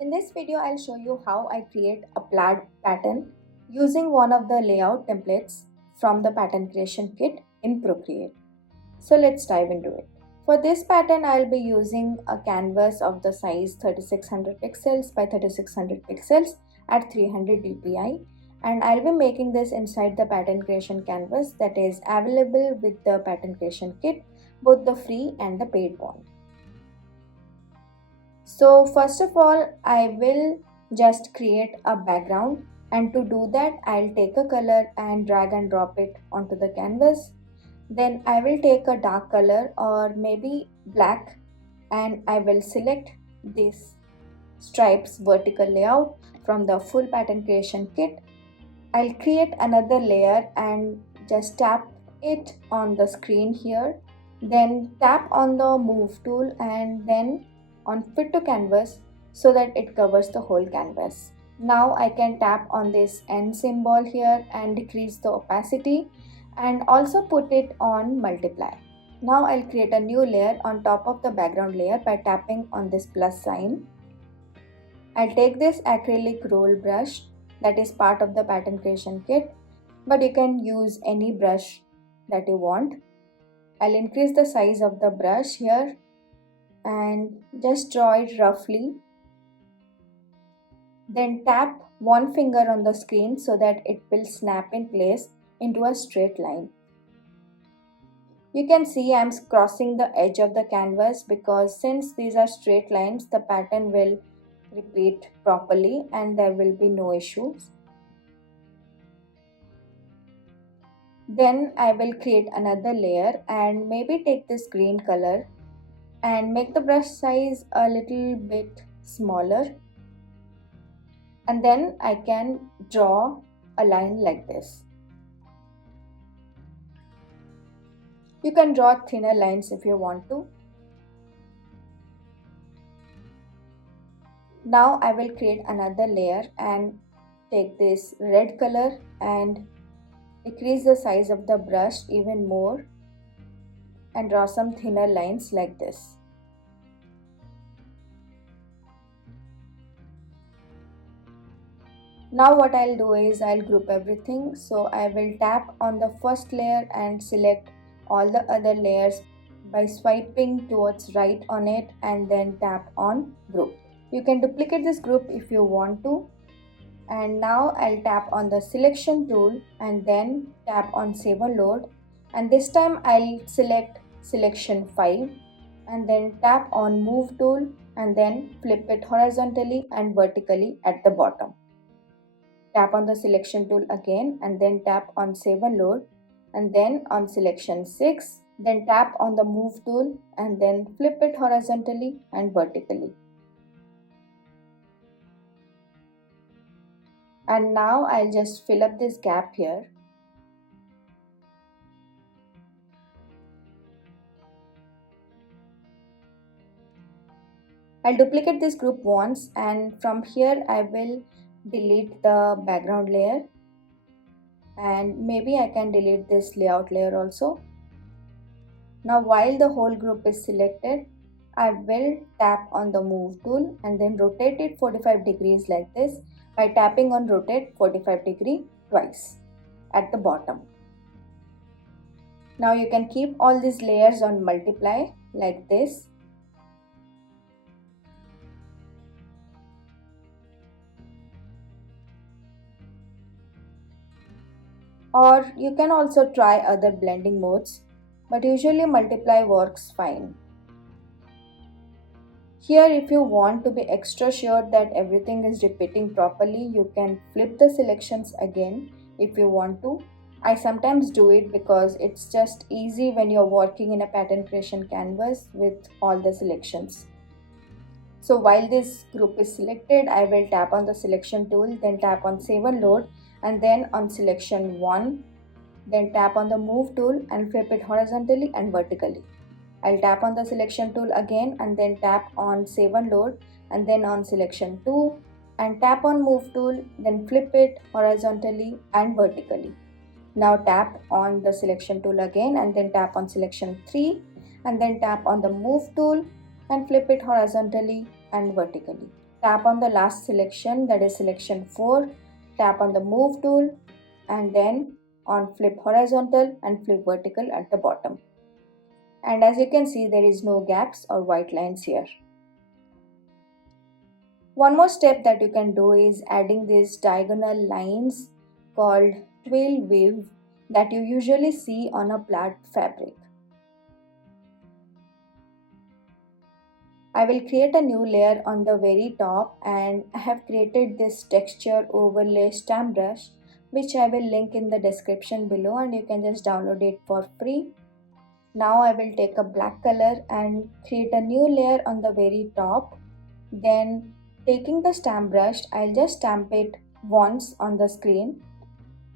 In this video, I'll show you how I create a plaid pattern using one of the layout templates from the pattern creation kit in Procreate. So let's dive into it. For this pattern, I'll be using a canvas of the size 3600 pixels by 3600 pixels at 300 dpi, and I'll be making this inside the pattern creation canvas that is available with the pattern creation kit, both the free and the paid one. So first of all, I will just create a background, and to do that I'll take a color and drag and drop it onto the canvas. Then I will take a dark color or maybe black, and I will select this stripes vertical layout from the full pattern creation kit. I'll create another layer and just tap it on the screen here. Then tap on the move tool and then on fit to canvas so that it covers the whole canvas. Now I can tap on this N symbol here and decrease the opacity and also put it on multiply. Now I'll create a new layer on top of the background layer by tapping on this plus sign. I'll take this acrylic roll brush that is part of the pattern creation kit, but you can use any brush that you want. I'll increase the size of the brush here and just draw it roughly. Then tap one finger on the screen so that it will snap in place into a straight line. You can see I'm crossing the edge of the canvas because since these are straight lines, the pattern will repeat properly and there will be no issues. Then I will create another layer and maybe take this green color and make the brush size a little bit smaller, and then I can draw a line like this. You can draw thinner lines if you want to. Now I will create another layer and take this red color and decrease the size of the brush even more and draw some thinner lines like this. Now what I'll do is I'll group everything. So I will tap on the first layer and select all the other layers by swiping towards right on it and then tap on group. You can duplicate this group if you want to. And now I'll tap on the selection tool and then tap on save and load, and this time I'll select selection 5 and then tap on move tool and then flip it horizontally and vertically at the bottom. Tap on the selection tool again and then tap on save and load and then on selection 6, then tap on the move tool and then flip it horizontally and vertically. And now I'll just fill up this gap here. I'll duplicate this group once, and from here I will delete the background layer, and maybe I can delete this layout layer also. Now while the whole group is selected, I will tap on the move tool and then rotate it 45 degrees like this by tapping on rotate 45 degree twice at the bottom. Now you can keep all these layers on multiply like this. Or you can also try other blending modes, but usually multiply works fine. Here, if you want to be extra sure that everything is repeating properly, you can flip the selections again if you want to. I sometimes do it because it's just easy when you're working in a pattern creation canvas with all the selections. So while this group is selected, I will tap on the selection tool, then tap on save and load, and then on selection 1, then tap on the move tool and flip it horizontally and vertically. I'll tap on the selection tool again and then tap on save and load and then on selection 2 and tap on move tool, then flip it horizontally and vertically. Now tap on the selection tool again and then tap on selection 3 and then tap on the move tool and flip it horizontally and vertically. tap on the last selection, that is selection 4, tap on the move tool and then on flip horizontal and flip vertical at the bottom. And as you can see, there is no gaps or white lines here. One more step that you can do is adding these diagonal lines called twill weave that you usually see on a plaid fabric. I will create a new layer on the very top, and I have created this texture overlay stamp brush which I will link in the description below, and you can just download it for free. Now I will take a black color and create a new layer on the very top. Then taking the stamp brush, I'll just stamp it once on the screen.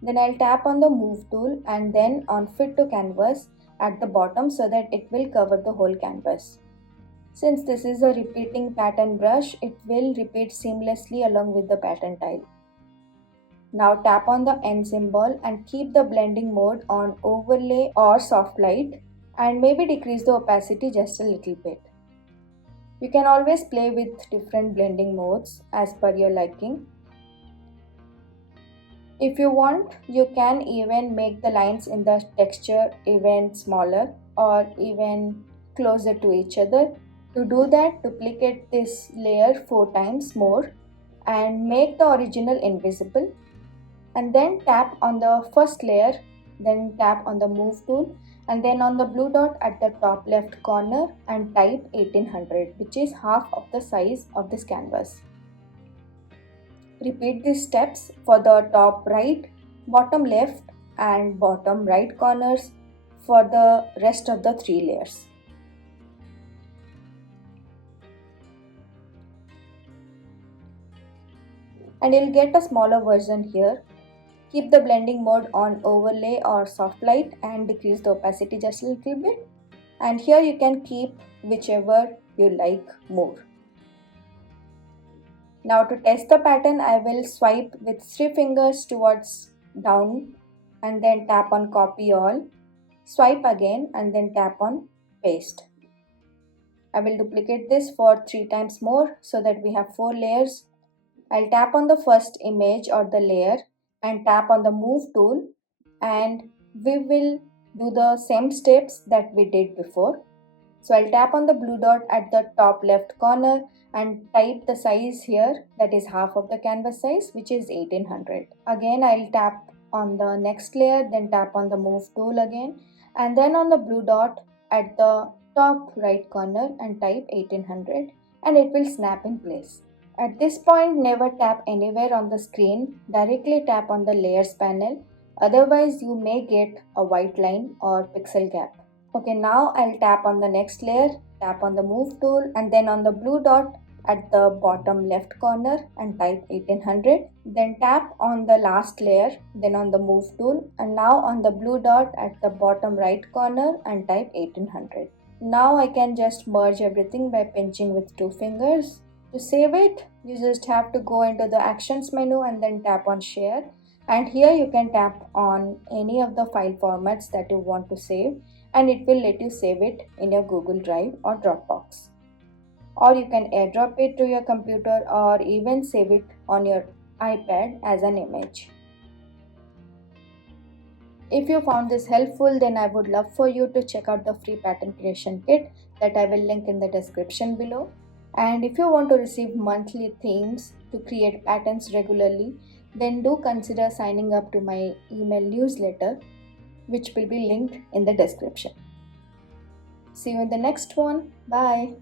Then I'll tap on the move tool and then on fit to canvas at the bottom so that it will cover the whole canvas. Since this is a repeating pattern brush, it will repeat seamlessly along with the pattern tile. Now tap on the N symbol and keep the blending mode on overlay or soft light, and maybe decrease the opacity just a little bit. You can always play with different blending modes as per your liking. If you want, you can even make the lines in the texture even smaller or even closer to each other. To do that, duplicate this layer 4 times more and make the original invisible, and then tap on the first layer, then tap on the move tool and then on the blue dot at the top left corner and type 1800, which is half of the size of this canvas. Repeat these steps for the top right, bottom left and bottom right corners for the rest of the 3 layers. And you'll get a smaller version here. Keep the blending mode on overlay or soft light and decrease the opacity just a little bit. And here you can keep whichever you like more. Now to test the pattern, I will swipe with 3 fingers towards down and then tap on copy all. Swipe again and then tap on paste. I will duplicate this for 3 times more so that we have 4 layers. I'll tap on the first image or the layer and tap on the move tool, and we will do the same steps that we did before. So I'll tap on the blue dot at the top left corner and type the size here, that is half of the canvas size, which is 1800. Again I'll tap on the next layer, then tap on the move tool again and then on the blue dot at the top right corner and type 1800, and it will snap in place. At this point, never tap anywhere on the screen, directly tap on the layers panel, otherwise you may get a white line or pixel gap. Okay, now I'll tap on the next layer, tap on the move tool and then on the blue dot at the bottom left corner and type 1800. Then tap on the last layer, then on the move tool and now on the blue dot at the bottom right corner and type 1800. Now I can just merge everything by pinching with 2 fingers. To save it, you just have to go into the actions menu and then tap on share, and here you can tap on any of the file formats that you want to save and it will let you save it in your Google Drive or Dropbox. Or you can airdrop it to your computer or even save it on your iPad as an image. If you found this helpful, then I would love for you to check out the free pattern creation kit that I will link in the description below. And if you want to receive monthly themes to create patterns regularly, then do consider signing up to my email newsletter, which will be linked in the description. See you in the next one. Bye.